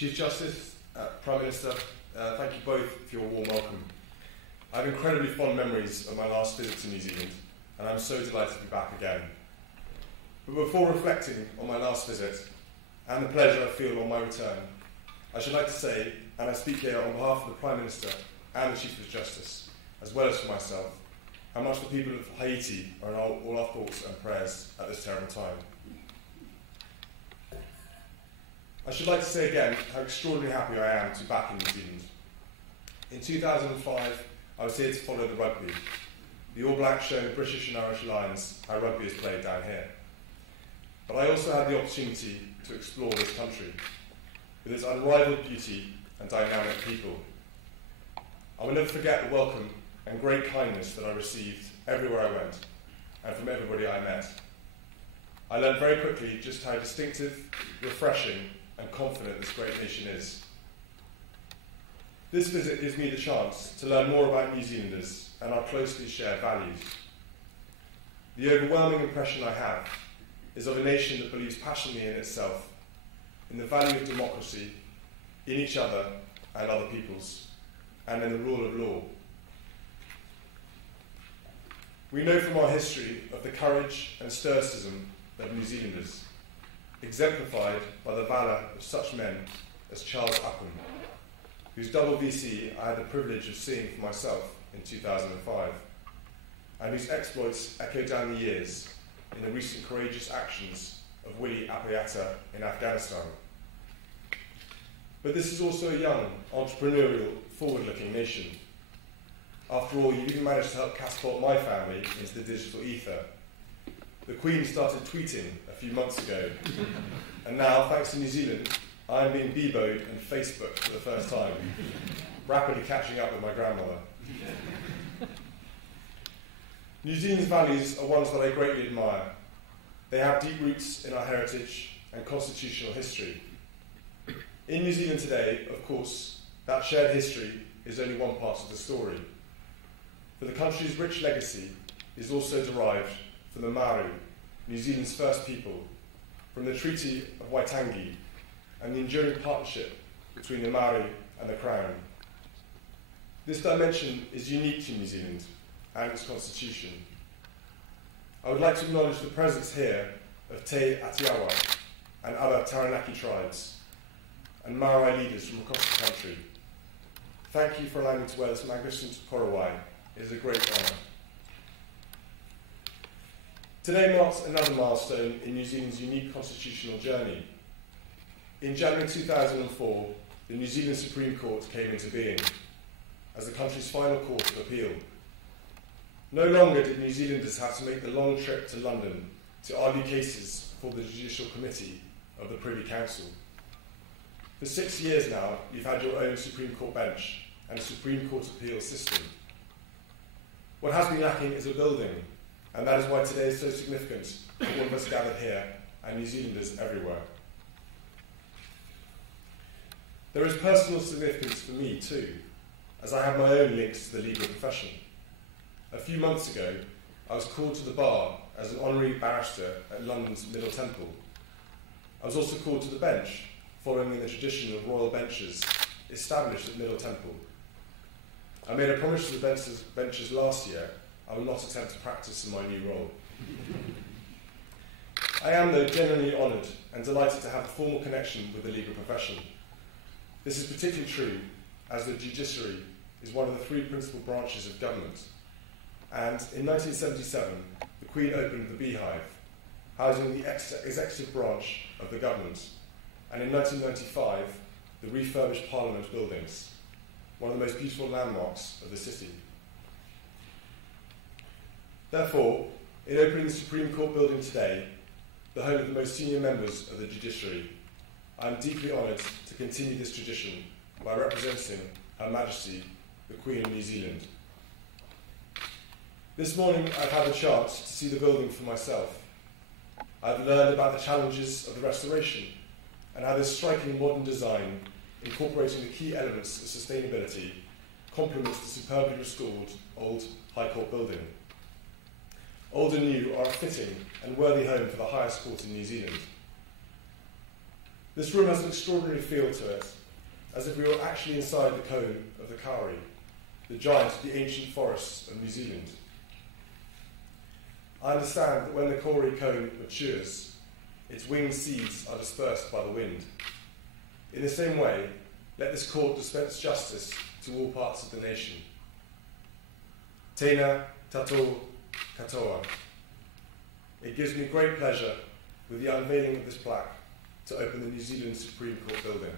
Chief Justice, Prime Minister, thank you both for your warm welcome. I have incredibly fond memories of my last visit to New Zealand, and I'm so delighted to be back again. But before reflecting on my last visit, and the pleasure I feel on my return, I should like to say, and I speak here on behalf of the Prime Minister and the Chief of Justice, as well as for myself, how much the people of Haiti are in all our thoughts and prayers at this terrible time. I should like to say again how extraordinarily happy I am to be back in New Zealand. In 2005, I was here to follow the rugby. The All Blacks showing British and Irish Lions how rugby is played down here. But I also had the opportunity to explore this country, with its unrivaled beauty and dynamic people. I will never forget the welcome and great kindness that I received everywhere I went, and from everybody I met. I learned very quickly just how distinctive, refreshing, and confident this great nation is. This visit gives me the chance to learn more about New Zealanders and our closely shared values. The overwhelming impression I have is of a nation that believes passionately in itself, in the value of democracy, in each other and other peoples, and in the rule of law. We know from our history of the courage and stoicism of New Zealanders, exemplified by the valour of such men as Charles Upham, whose double VC I had the privilege of seeing for myself in 2005, and whose exploits echo down the years in the recent courageous actions of Willie Appiatta in Afghanistan. But this is also a young, entrepreneurial, forward-looking nation. After all, you even managed to help catapult my family into the digital ether. The Queen started tweeting a few months ago, and now, thanks to New Zealand, I am being Bebo'd and Facebooked for the first time, rapidly catching up with my grandmother. New Zealand's values are ones that I greatly admire. They have deep roots in our heritage and constitutional history. In New Zealand today, of course, that shared history is only one part of the story. For the country's rich legacy is also derived from the Maori, New Zealand's first people, from the Treaty of Waitangi, and the enduring partnership between the Maori and the Crown. This dimension is unique to New Zealand and its constitution. I would like to acknowledge the presence here of Te Atiawa and other Taranaki tribes, and Maori leaders from across the country. Thank you for allowing me to wear this magnificent korowai. It is a great honour. Today marks another milestone in New Zealand's unique constitutional journey. In January 2004, the New Zealand Supreme Court came into being as the country's final court of appeal. No longer did New Zealanders have to make the long trip to London to argue cases for the Judicial Committee of the Privy Council. For 6 years now, you've had your own Supreme Court bench and a Supreme Court appeal system. What has been lacking is a building, and that is why today is so significant for all of us gathered here and New Zealanders everywhere. There is personal significance for me too, as I have my own links to the legal profession. A few months ago, I was called to the bar as an honorary barrister at London's Middle Temple. I was also called to the bench, following in the tradition of royal benches established at Middle Temple. I made a promise to the benches last year I will not attempt to practice in my new role. I am, though, genuinely honoured and delighted to have a formal connection with the legal profession. This is particularly true as the judiciary is one of the 3 principal branches of government. And in 1977, the Queen opened the Beehive, housing the executive branch of the government, and in 1995, the refurbished Parliament buildings, one of the most beautiful landmarks of the city. Therefore, in opening the Supreme Court building today, the home of the most senior members of the judiciary, I am deeply honoured to continue this tradition by representing Her Majesty, the Queen of New Zealand. This morning I've had the chance to see the building for myself. I've learned about the challenges of the restoration and how this striking modern design, incorporating the key elements of sustainability, complements the superbly restored old High Court building. Old and new are a fitting and worthy home for the highest court in New Zealand. This room has an extraordinary feel to it, as if we were actually inside the cone of the kauri, the giant of the ancient forests of New Zealand. I understand that when the kauri cone matures, its winged seeds are dispersed by the wind. In the same way, let this court dispense justice to all parts of the nation. Tēnā tatou katoa. It gives me great pleasure, with the unveiling of this plaque, to open the New Zealand Supreme Court building.